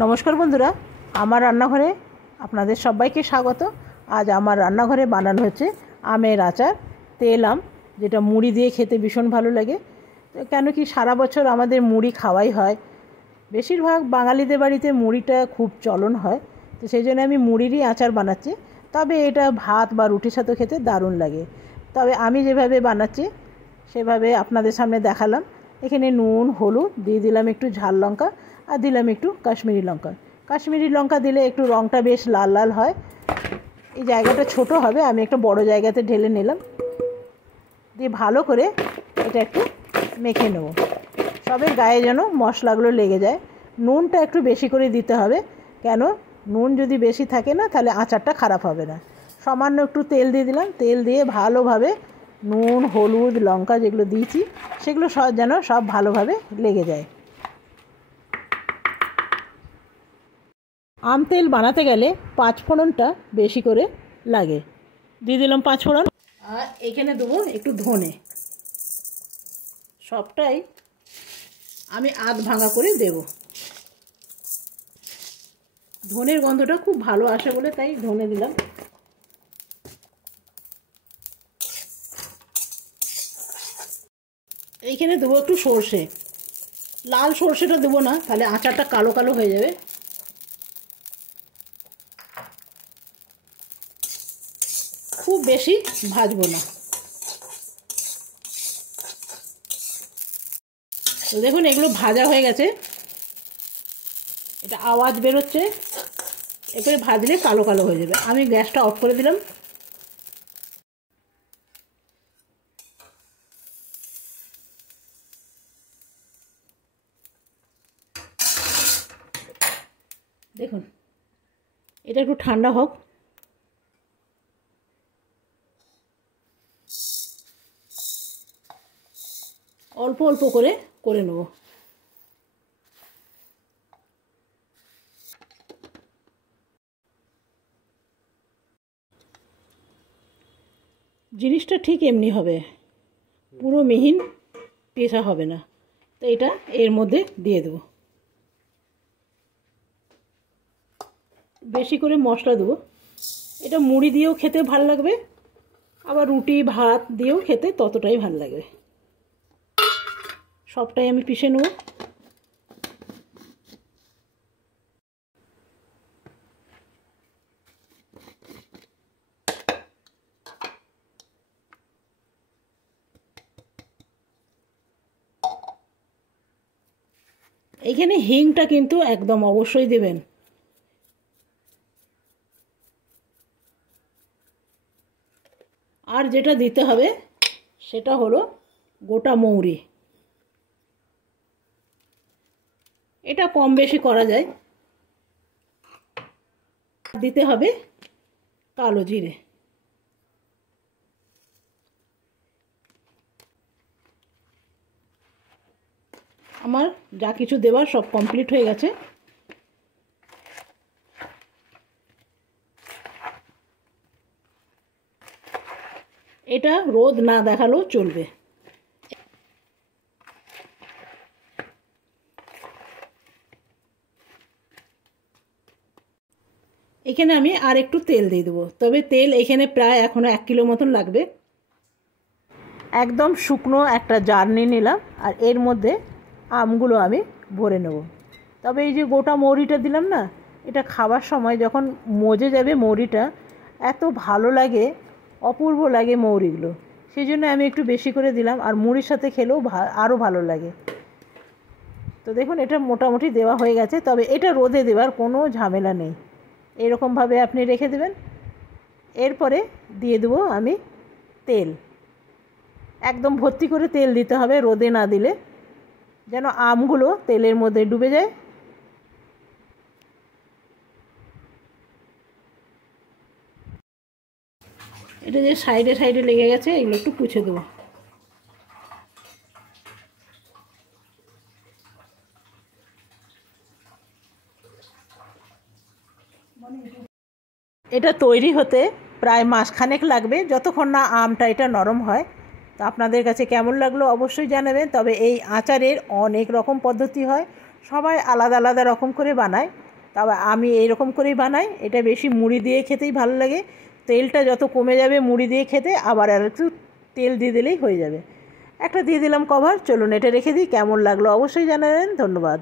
নমস্কার বন্ধুরা, আমার রান্নাঘরে আপনাদের সবাইকে স্বাগত। আজ আমার রান্নাঘরে বানানো হচ্ছে আমের আচার, তেল আম, যেটা মুড়ি দিয়ে খেতে ভীষণ ভালো লাগে। কেন কি সারা বছর আমাদের মুড়ি খাওয়াই হয়, বেশিরভাগ বাঙালিদের বাড়িতে মুড়িটা খুব চলন হয়। তো সেই জন্য আমি মুড়িরই আচার বানাচ্ছি। তবে এটা ভাত বা রুটির সাথে খেতে দারুণ লাগে। তবে আমি যেভাবে বানাচ্ছি সেভাবে আপনাদের সামনে দেখালাম। এখানে নুন, হলুদ দিয়ে দিলাম, একটু ঝাল লঙ্কা, আর দিলাম একটু কাশ্মীরি লঙ্কা। কাশ্মীরি লঙ্কা দিলে একটু রঙটা বেশ লাল লাল হয়। এই জায়গাটা ছোট হবে, আমি একটা বড় জায়গাতে ঢেলে নিলাম, দিয়ে ভালো করে এটা একটু মেখে নেব। সবের গায়ে যেন মশলাগুলো লেগে যায়। নুনটা একটু বেশি করে দিতে হবে, কেন নুন যদি বেশি থাকে না তাহলে আচারটা খারাপ হবে না। সামান্য একটু তেল দিয়ে দিলাম, তেল দিয়ে ভালোভাবে নুন, হলুদ, লঙ্কা যেগুলো দিয়েছি সেগুলো সব যেন সব ভালোভাবে লেগে যায়। আম তেল বানাতে গেলে পাঁচফোড়নটা বেশি করে লাগে, দিয়ে দিলাম পাঁচফোড়ন। আর এখানে দেবো একটু ধনে, সবটাই আমি আধ ভাঙা করে দেব। ধনের গন্ধটা খুব ভালো আসে বলে তাই ধনে দিলাম। এইখানে দেবো একটু সর্ষে, লাল সর্ষেটা দেবো না, তাহলে আচারটা কালো কালো হয়ে যাবে। খুব বেশি ভাজবো না। তো দেখুন এগুলো ভাজা হয়ে গেছে, এটা আওয়াজ বেরোচ্ছে, এরপরে ভাজলে কালো কালো হয়ে যাবে। আমি গ্যাসটা অফ করে দিলাম। দেখুন এটা একটু ঠান্ডা হোক। অল্প অল্প করে নেব। জিনিসটা ঠিক এমনি হবে, পুরো মিহিন পেশা হবে না। তো এটা এর মধ্যে দিয়ে দেবো, বেশি করে মশলা দেবো। এটা মুড়ি দিয়েও খেতে ভাল লাগবে, আবার রুটি ভাত দিয়েও খেতে ততটাই ভাল লাগবে। সবটাই আমি পিষে নেব। এইখানে হিংটা কিন্তু একদম অবশ্যই দেবেন। আর যেটা দিতে হবে সেটা হলো গোটা মৌরি। এটা কম বেশি করা যায়। দিতে হবে কালো জিরে। আমার যা কিছু দেওয়ার সব কমপ্লিট হয়ে গেছে। এটা রোদ না দেখালেও চলবে। এখানে আমি আর একটু তেল দিয়ে দেবো, তবে তেল এখানে প্রায় এখনো 1 কিলো মতন লাগবে। একদম শুকনো একটা জার নিয়ে নিলাম, আর এর মধ্যে আমগুলো আমি ভরে নেব। তবে এই যে গোটা মৌরিটা দিলাম না, এটা খাবার সময় যখন মজে যাবে মৌরিটা, এত ভালো লাগে, অপূর্ব লাগে মৌরিগুলো। সেই জন্য আমি একটু বেশি করে দিলাম, আর মুড়ির সাথে খেলেও আরও ভালো লাগে। তো দেখুন এটা মোটামুটি দেওয়া হয়ে গেছে। তবে এটা রোদে দেওয়ার কোনো ঝামেলা নেই, এরকমভাবে আপনি রেখে দেবেন। এরপরে দিয়ে দেবো আমি তেল। একদম ভর্তি করে তেল দিতে হবে, রোদে না দিলে যেন আমগুলো তেলের মধ্যে ডুবে যায়। এটা যে সাইডে সাইডে লেগে গেছে এগুলো একটু পুছে দেবো। এটা তৈরি হতে প্রায় মাসখানেক লাগবে, যতক্ষণ না আমটা এটা নরম হয়। তো আপনাদের কাছে কেমন লাগলো অবশ্যই জানাবেন। তবে এই আচারের অনেক রকম পদ্ধতি হয়, সবাই আলাদা আলাদা রকম করে বানায়, তবে আমি এইরকম করেই বানাই। এটা বেশি মুড়ি দিয়ে খেতেই ভালো লাগে। তেলটা যত কমে যাবে মুড়ি দিয়ে খেতে, আবার আর একটু তেল দিয়ে দিলেই হয়ে যাবে। একটা দিয়ে দিলাম কভার। চলুন এটা রেখে দিই। কেমন লাগলো অবশ্যই জানাবেন। ধন্যবাদ।